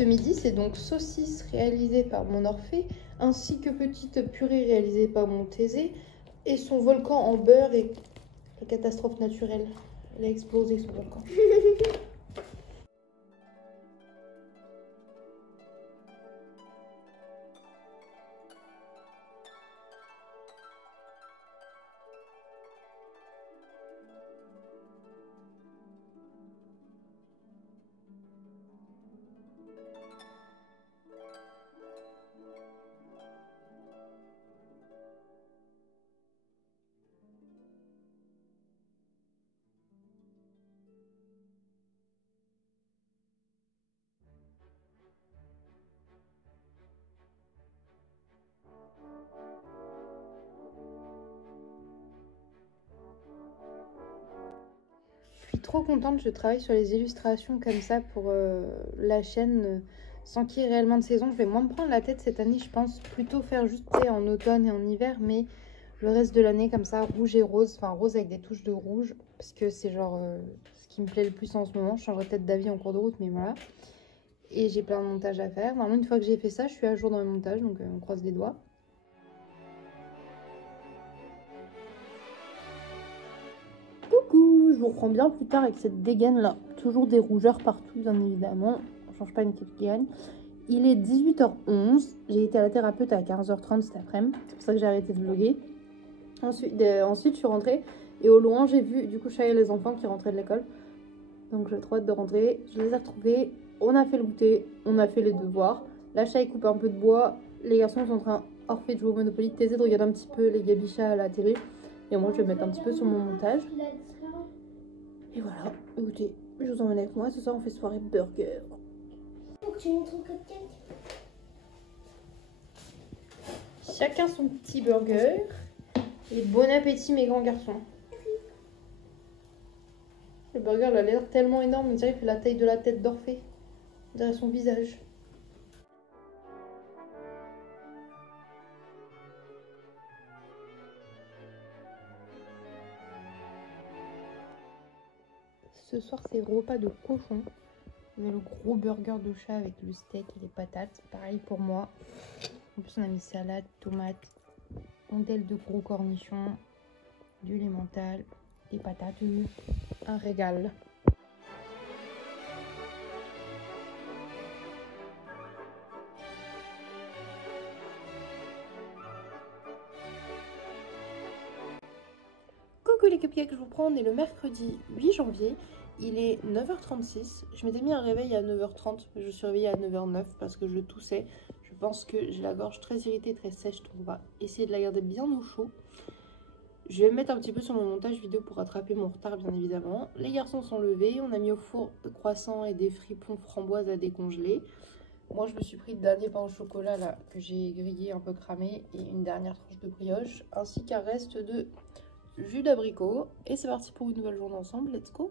ce midi, c'est donc saucisse réalisée par mon Orphée, ainsi que petite purée réalisée par mon Thésée, et son volcan en beurre et catastrophe naturelle. Il a explosé son volcan. Je suis trop contente, je travaille sur les illustrations comme ça pour la chaîne sans qu'il y ait réellement de saison. Je vais moins me prendre la tête cette année, je pense plutôt faire juste en automne et en hiver, mais le reste de l'année comme ça, rouge et rose, enfin rose avec des touches de rouge, parce que c'est genre ce qui me plaît le plus en ce moment. Je changerai peut-être d'avis en cours de route, mais voilà. Et j'ai plein de montages à faire. Normalement, une fois que j'ai fait ça, je suis à jour dans les montages, donc on croise les doigts. Coucou, je vous reprends bien plus tard avec cette dégaine là. Toujours des rougeurs partout, bien évidemment. On change pas une dégaine. Il est 18h11. J'ai été à la thérapeute à 15h30 cet après-midi. C'est pour ça que j'ai arrêté de vlogger. Ensuite, je suis rentrée. Et au loin, j'ai vu du coup Chaya et les enfants qui rentraient de l'école. Donc j'ai trop hâte de rentrer. Je les ai retrouvés. On a fait le goûter. On a fait les devoirs. Là, Chaya coupe un peu de bois. Les garçons sont en train, hors fait, de jouer au Monopoly. T'essaies de regarder un petit peu les Gabichas à la télé. Et moi, je vais mettre un petit peu sur mon montage. Et voilà, écoutez, je vous emmène avec moi. Ce soir, on fait soirée burger. Faut que tu montres ton cupcake. Chacun son petit burger. Et bon appétit, mes grands garçons. Le burger, il a l'air tellement énorme. On dirait qu'il fait la taille de la tête d'Orphée. On dirait son visage. Ce soir, c'est repas de cochon. On a le gros burger de chat avec le steak et les patates. Pareil pour moi. En plus, on a mis salade, tomate, rondelles de gros cornichons, du emmental, des patates. Un régal. Coucou les cupcakes, je vous prends, on est le mercredi 8 janvier. Il est 9h36. Je m'étais mis un réveil à 9h30, mais je suis réveillée à 9h09 parce que je toussais. Je pense que j'ai la gorge très irritée, très sèche, donc on va essayer de la garder bien au chaud. Je vais me mettre un petit peu sur mon montage vidéo pour rattraper mon retard, bien évidemment. Les garçons sont levés, on a mis au four de croissants et des fripons framboises à décongeler. Moi, je me suis pris le dernier pain au chocolat là que j'ai grillé un peu cramé et une dernière tranche de brioche, ainsi qu'un reste de jus d'abricot. Et c'est parti pour une nouvelle journée ensemble, let's go!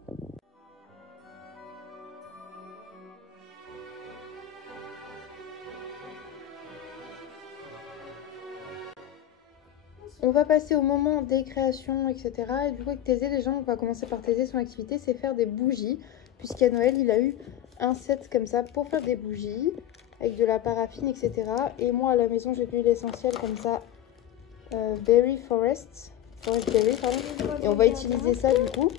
On va passer au moment des créations, etc. Et du coup, avec Thésée, déjà, on va commencer par Thésée. Son activité, c'est faire des bougies. Puisqu'à Noël, il a eu un set comme ça pour faire des bougies, avec de la paraffine, etc. Et moi, à la maison, j'ai de l'huile essentielle comme ça, Berry Forest Berry, pardon. Et on va utiliser ça, du coup.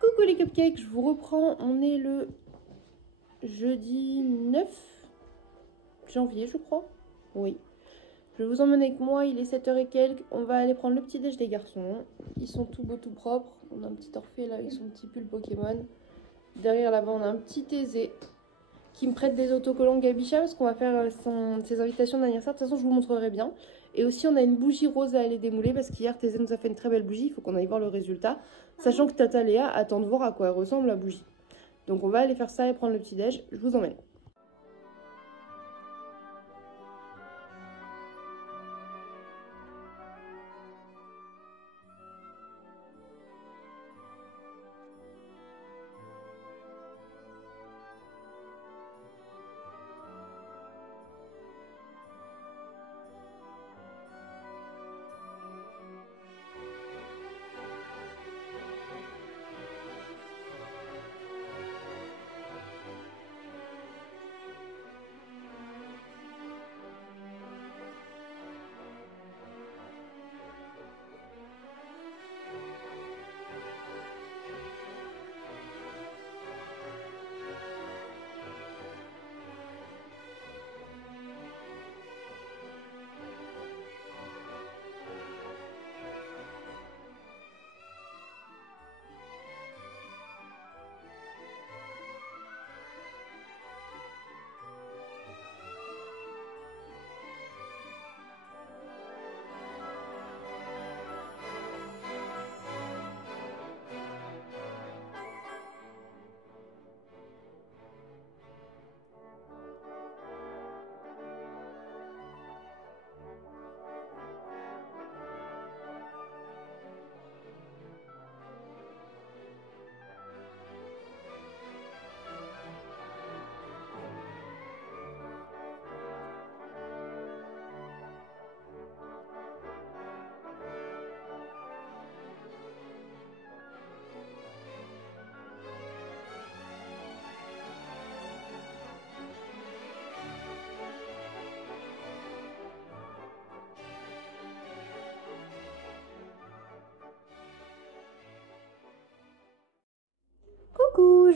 Coucou les cupcakes, je vous reprends. On est le jeudi 9 janvier, je crois. Oui. Je vous emmène avec moi, il est 7h et quelques. On va aller prendre le petit déj des garçons. Ils sont tout beaux, tout propres. On a un petit Orphée là avec son petit pull Pokémon. Derrière là-bas, on a un petit Thésée qui me prête des autocollants Gabicha parce qu'on va faire ses invitations d'anniversaire. De toute façon, je vous montrerai bien. Et aussi, on a une bougie rose à aller démouler parce qu'hier, Thésée nous a fait une très belle bougie. Il faut qu'on aille voir le résultat. Sachant que Tata Léa attend de voir à quoi elle ressemble la bougie. Donc, on va aller faire ça et prendre le petit déj. Je vous emmène.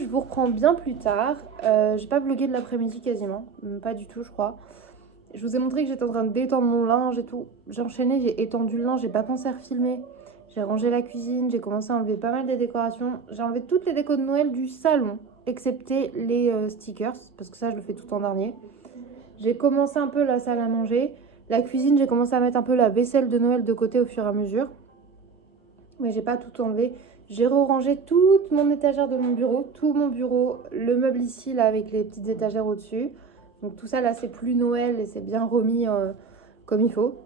je vous reprends bien plus tard. J'ai pas vlogué de l'après-midi quasiment, pas du tout je crois. Je vous ai montré que j'étais en train de détendre mon linge et tout. J'ai enchaîné, j'ai étendu le linge, j'ai pas pensé à refilmer. J'ai rangé la cuisine, j'ai commencé à enlever pas mal des décorations. J'ai enlevé toutes les décos de Noël du salon, excepté les stickers, parce que ça je le fais tout en dernier. J'ai commencé un peu la salle à manger. La cuisine, j'ai commencé à mettre un peu la vaisselle de Noël de côté au fur et à mesure. Mais j'ai pas tout enlevé. J'ai rangé toute mon étagère de mon bureau, tout mon bureau, le meuble ici là avec les petites étagères au-dessus. Donc tout ça là c'est plus Noël et c'est bien remis comme il faut.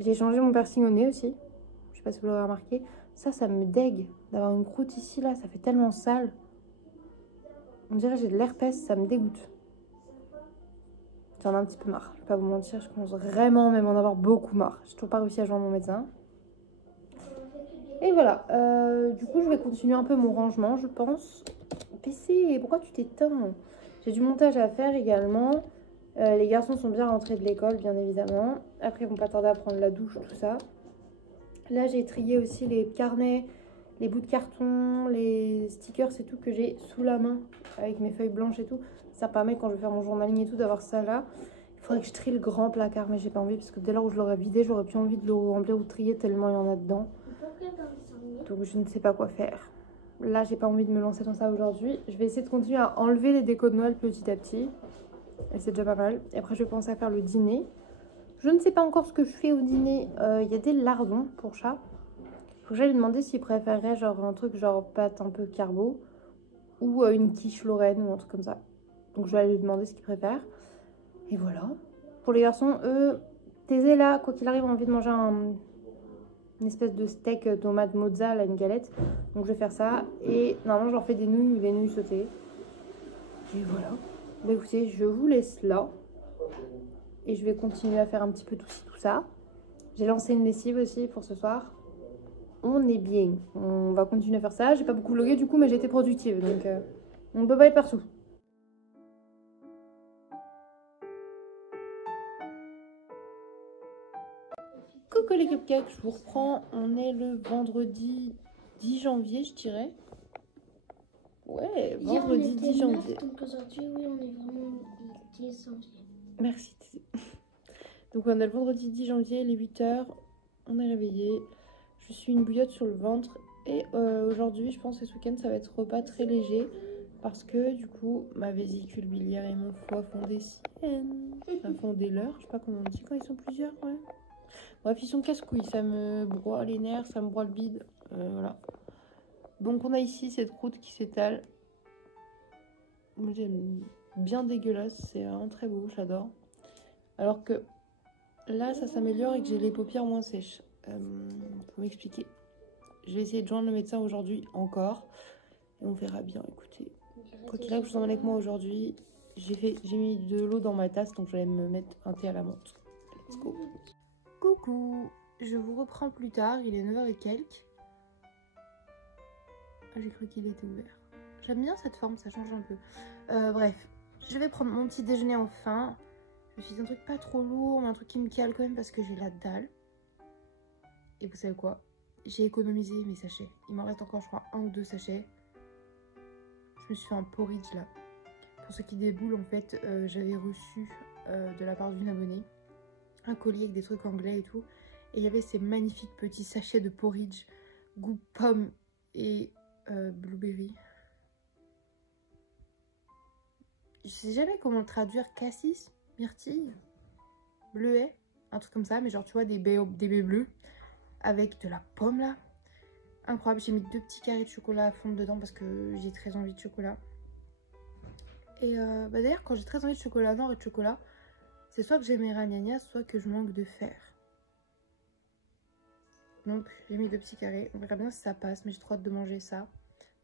J'ai changé mon piercing au nez aussi. Je sais pas si vous l'aurez remarqué. Ça me dégue d'avoir une croûte ici là, ça fait tellement sale. On dirait que j'ai de l'herpès, ça me dégoûte. J'en ai un petit peu marre, je vais pas vous mentir, je commence vraiment même en avoir beaucoup marre. J'ai toujours pas réussi à joindre mon médecin. Et voilà, du coup je vais continuer un peu mon rangement je pense. PC, pourquoi tu t'éteins? J'ai du montage à faire également. Les garçons sont bien rentrés de l'école bien évidemment. Après ils vont pas tarder à prendre la douche, tout ça. Là j'ai trié aussi les carnets, les bouts de carton, les stickers et tout que j'ai sous la main avec mes feuilles blanches et tout. Ça permet quand je vais faire mon journaling et tout d'avoir ça là. Il faudrait que je trie le grand placard mais j'ai pas envie parce que dès lors où je l'aurais vidé j'aurais plus envie de le remplir ou de trier tellement il y en a dedans. Donc je ne sais pas quoi faire. Là j'ai pas envie de me lancer dans ça aujourd'hui. Je vais essayer de continuer à enlever les décos de Noël petit à petit. Et c'est déjà pas mal. Et après je vais penser à faire le dîner. Je ne sais pas encore ce que je fais au dîner. Il y a des lardons pour chat. Faut que j'aille lui demander s'il préférerait genre un truc genre pâte un peu carbo. Ou une quiche Lorraine ou un truc comme ça. Donc je vais aller lui demander ce qu'il préfère. Et voilà. Pour les garçons, eux, Thésée là, quoi qu'il arrive, ont envie de manger une espèce de steak tomate mozza, là, une galette. Donc je vais faire ça. Et normalement, je leur fais des nouilles ou des nouilles sautées. Et voilà. Bah écoutez, je vous laisse là. Et je vais continuer à faire un petit peu tout ça. J'ai lancé une lessive aussi pour ce soir. On est bien. On va continuer à faire ça. J'ai pas beaucoup vlogué du coup, mais j'ai été productive. Donc on ne peut pas être partout. Coucou les cupcakes, je vous reprends. On est le vendredi 10 janvier, je dirais. Ouais, vendredi 10 janvier. Donc aujourd'hui, oui, on est vraiment le 10 janvier. Merci. Donc on a le vendredi 10 janvier, les 8h. On est réveillé. Je suis une bouillotte sur le ventre. Et aujourd'hui, je pense que ce week-end, ça va être repas très léger. Parce que du coup, ma vésicule biliaire et mon foie font des siennes. Enfin, font des leurs. Je sais pas comment on dit quand ils sont plusieurs. Ouais. Bref, ils sont casse-couilles. Ça me broie les nerfs, ça me broie le bide. Voilà. Donc on a ici cette croûte qui s'étale. Moi j'aime bien dégueulasse. C'est vraiment très beau, j'adore. Alors que là, ça s'améliore et que j'ai les paupières moins sèches. Faut m'expliquer. Je vais essayer de joindre le médecin aujourd'hui encore. Et on verra bien, écoutez. Quoi qu'il arrive, je vous emmène avec moi aujourd'hui. J'ai mis de l'eau dans ma tasse, donc je vais me mettre un thé à la menthe. Let's go. Coucou, je vous reprends plus tard, il est 9h et quelques. Ah, j'ai cru qu'il était ouvert. J'aime bien cette forme, ça change un peu. Bref, je vais prendre mon petit déjeuner enfin. Je me suis dit un truc pas trop lourd, mais un truc qui me cale quand même parce que j'ai la dalle. Et vous savez quoi? J'ai économisé mes sachets. Il m'en reste encore, je crois, 1 ou 2 sachets. Je me suis fait un porridge là. Pour ceux qui déboulent, en fait, j'avais reçu de la part d'une abonnée un collier avec des trucs anglais et tout. Et il y avait ces magnifiques petits sachets de porridge goût pomme et blueberry. Je sais jamais comment le traduire. Cassis, myrtille, bleuet, un truc comme ça. Mais genre, tu vois, des baies bleues avec de la pomme là. Incroyable. J'ai mis 2 petits carrés de chocolat à fondre dedans parce que j'ai très envie de chocolat. Et d'ailleurs, quand j'ai très envie de chocolat noir et de chocolat, c'est soit que j'ai mes ragnagnas, soit que je manque de fer. Donc j'ai mis 2 petits carrés. On verra bien si ça passe, mais j'ai trop hâte de manger ça.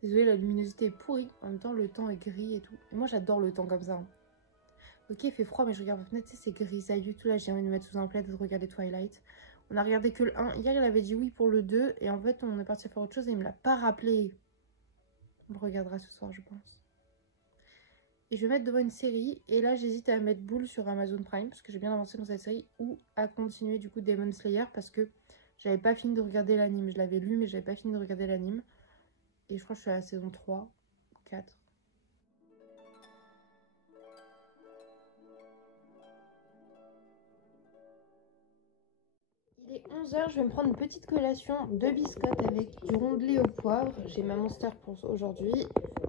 Désolée, la luminosité est pourrie. En même temps, le temps est gris et tout. Et moi, j'adore le temps comme ça. Hein. Ok, il fait froid, mais je regarde ma fenêtre, tu sais, c'est grisailleux. Tout là, j'ai envie de me mettre sous un plaid et de regarder Twilight. On a regardé que le 1. Hier, il avait dit oui pour le 2. Et en fait, on est parti faire autre chose et il me l'a pas rappelé. On le regardera ce soir, je pense. Et je vais mettre devant une série. Et là, j'hésite à mettre Boule sur Amazon Prime. Parce que j'ai bien avancé dans cette série. Ou à continuer du coup Demon Slayer. Parce que j'avais pas fini de regarder l'anime. Je l'avais lu, mais j'avais pas fini de regarder l'anime. Et je crois que je suis à la saison 3. 4. Il est 11 h, je vais me prendre une petite collation de biscottes avec du rondelet au poivre. J'ai ma Monster pour aujourd'hui,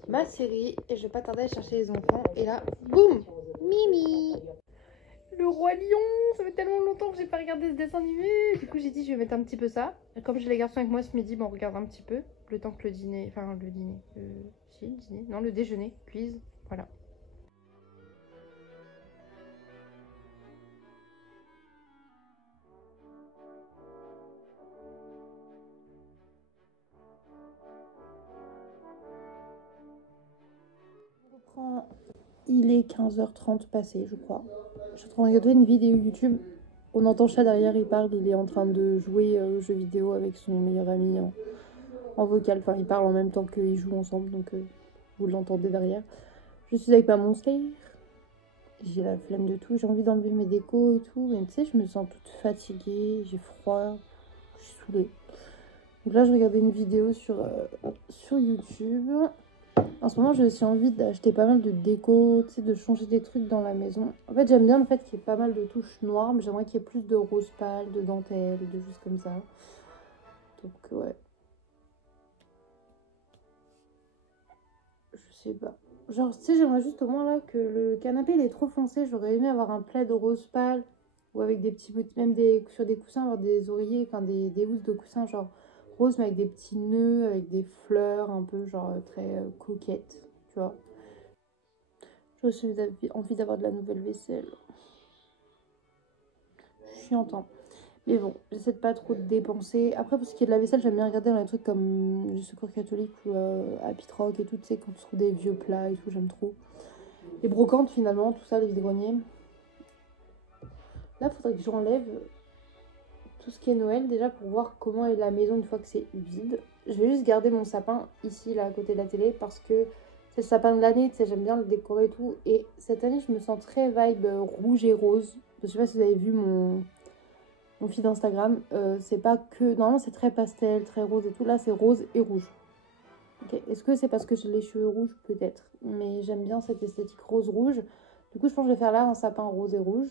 ma série, et je vais pas tarder à chercher les enfants. Et là, boum, Mimi, le roi lion. Ça fait tellement longtemps que j'ai pas regardé ce dessin animé. Du coup j'ai dit je vais mettre un petit peu ça. Comme j'ai les garçons avec moi ce midi, bon on regarde un petit peu. Le temps que le dîner, enfin le dîner, si le dîner, non le déjeuner, cuise, voilà. Il est 15h30 passé, je crois. Je suis en train de regarder une vidéo YouTube. On entend chat derrière, il parle. Il est en train de jouer aux jeux vidéo avec son meilleur ami en vocal. Enfin, ils parlent en même temps qu'ils jouent ensemble, donc vous l'entendez derrière. Je suis avec ma Monster. J'ai la flemme de tout. J'ai envie d'enlever mes décos et tout. Mais tu sais, je me sens toute fatiguée. J'ai froid. Je suis saoulée. Donc là, je regardais une vidéo sur YouTube. En ce moment, j'ai aussi envie d'acheter pas mal de déco, tu sais, de changer des trucs dans la maison. En fait, j'aime bien le fait qu'il y ait pas mal de touches noires, mais j'aimerais qu'il y ait plus de rose pâle, de dentelle, de choses comme ça. Donc, ouais. Je sais pas. Genre, tu sais, j'aimerais juste au moins là que le canapé, il est trop foncé. J'aurais aimé avoir un plaid rose pâle, ou avec des petits, même sur des coussins, avoir des oreillers, enfin des housses de coussins, genre rose, mais avec des petits nœuds, avec des fleurs, un peu genre très coquettes, tu vois. J'ai aussi envie d'avoir de la nouvelle vaisselle. Chiant, hein. Mais bon, j'essaie de pas trop de dépenser. Après, pour ce qui est de la vaisselle, j'aime bien regarder dans les trucs comme le Secours catholique ou Happy Rock et tout, tu sais, quand on trouve des vieux plats et tout, j'aime trop. Les brocantes, finalement, tout ça, les vide-greniers. Là, il faudrait que j'enlève tout ce qui est Noël, déjà, pour voir comment est la maison une fois que c'est vide. Je vais juste garder mon sapin ici, là, à côté de la télé, parce que c'est le sapin de l'année, tu sais, j'aime bien le décorer et tout. Et cette année, je me sens très vibe rouge et rose. Je sais pas si vous avez vu mon feed Instagram. C'est pas que... Normalement, c'est très pastel, très rose et tout. Là, c'est rose et rouge. Okay. Est-ce que c'est parce que j'ai les cheveux rouges? Peut-être. Mais j'aime bien cette esthétique rose-rouge. Du coup, je pense que je vais faire là un sapin rose et rouge.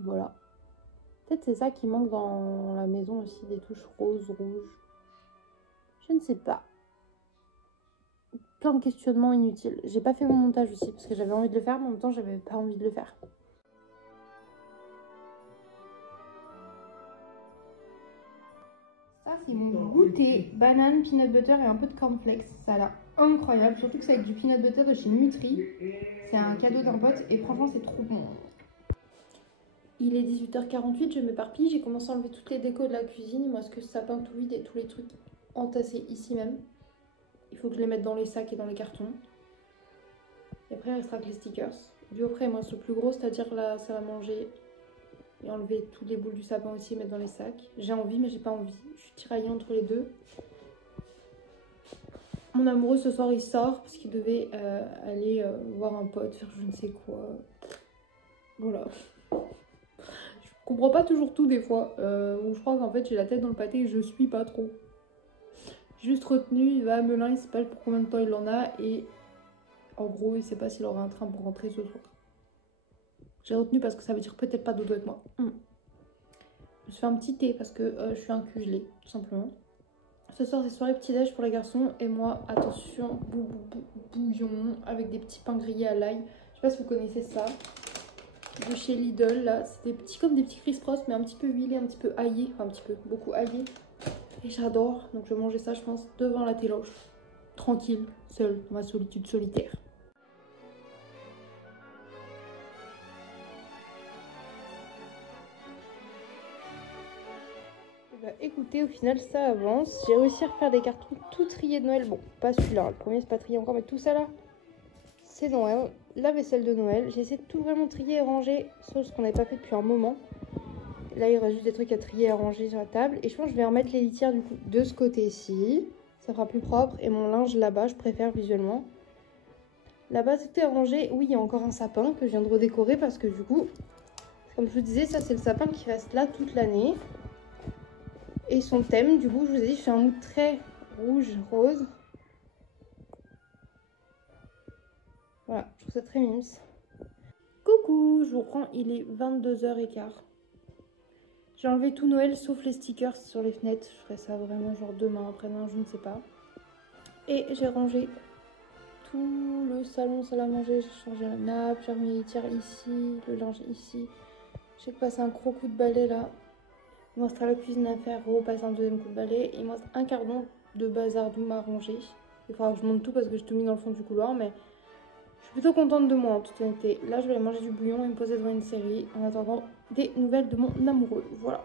Et voilà. Peut-être c'est ça qui manque dans la maison aussi, des touches rose, rouge. Je ne sais pas. Plein de questionnements inutiles. J'ai pas fait mon montage aussi parce que j'avais envie de le faire, mais en même temps, j'avais pas envie de le faire. Ça, c'est mon goûter banane, peanut butter et un peu de cornflakes. Ça a l'air incroyable, surtout que c'est avec du peanut butter de chez Nutri. C'est un cadeau d'un pote et franchement, c'est trop bon. Il est 18h48, je m'éparpille. J'ai commencé à enlever toutes les décos de la cuisine. Il me reste que ce sapin tout vide et tous les trucs entassés ici même. Il faut que je les mette dans les sacs et dans les cartons. Et après, il restera que les stickers. Du après, il me reste le plus gros, c'est-à-dire la salle à manger. Et enlever toutes les boules du sapin aussi et mettre dans les sacs. J'ai envie, mais j'ai pas envie. Je suis tiraillée entre les deux. Mon amoureux, ce soir, il sort parce qu'il devait aller voir un pote, faire je ne sais quoi. Voilà. Je comprends pas toujours tout des fois. Où je crois qu'en fait, j'ai la tête dans le pâté et je suis pas trop. Juste retenu, il va à Melun, il sait pas pour combien de temps il en a. Et en gros, il sait pas s'il aura un train pour rentrer ce soir. J'ai retenu parce que ça veut dire peut-être pas dodo avec moi. Je me suis fait un petit thé parce que je suis un cul gelé, tout simplement. Ce soir, c'est soirée petit-déj pour les garçons. Et moi, attention, bouillon avec des petits pains grillés à l'ail. Je sais pas si vous connaissez ça. De chez Lidl, là. C'est des petits, comme des petits Criss Cross, mais un petit peu huilés, un petit peu aillés. Enfin, un petit peu, beaucoup aillés. Et j'adore. Donc, je vais manger ça, je pense, devant la téloche. Tranquille, seule, dans ma solitude solitaire. Bah écoutez, au final ça avance. J'ai réussi à refaire des cartons tout triés de Noël. Bon, pas celui-là, le premier c'est pas trié encore, mais tout ça là, c'est Noël. La vaisselle de Noël. J'ai essayé de tout vraiment trier et ranger, sauf ce qu'on n'avait pas fait depuis un moment. Là il reste juste des trucs à trier et à ranger sur la table. Et je pense que je vais remettre les litières du coup de ce côté-ci. Ça fera plus propre. Et mon linge là-bas, je préfère visuellement. Là-bas tout est rangé. Oui, il y a encore un sapin que je viens de redécorer parce que du coup, comme je vous disais, ça c'est le sapin qui reste là toute l'année. Et son thème, du coup, je vous ai dit, je fais un mood très rouge, rose. Voilà, je trouve ça très mimes. Coucou, je vous reprends, il est 22h15. J'ai enlevé tout Noël sauf les stickers sur les fenêtres. Je ferai ça vraiment genre demain, après-demain, je ne sais pas. Et j'ai rangé tout le salon, salle à manger. J'ai changé la nappe, j'ai remis les tiers ici, le linge ici. J'ai passé un gros coup de balai là. Il me restera la cuisine à faire, repasser un deuxième coup de balai. Il me reste un cardon de bazardoum à ranger. Il faudra que je monte tout parce que j'ai tout mis dans le fond du couloir, mais je suis plutôt contente de moi en toute honnêteté. Là, je vais aller manger du bouillon et me poser devant une série en attendant des nouvelles de mon amoureux. Voilà.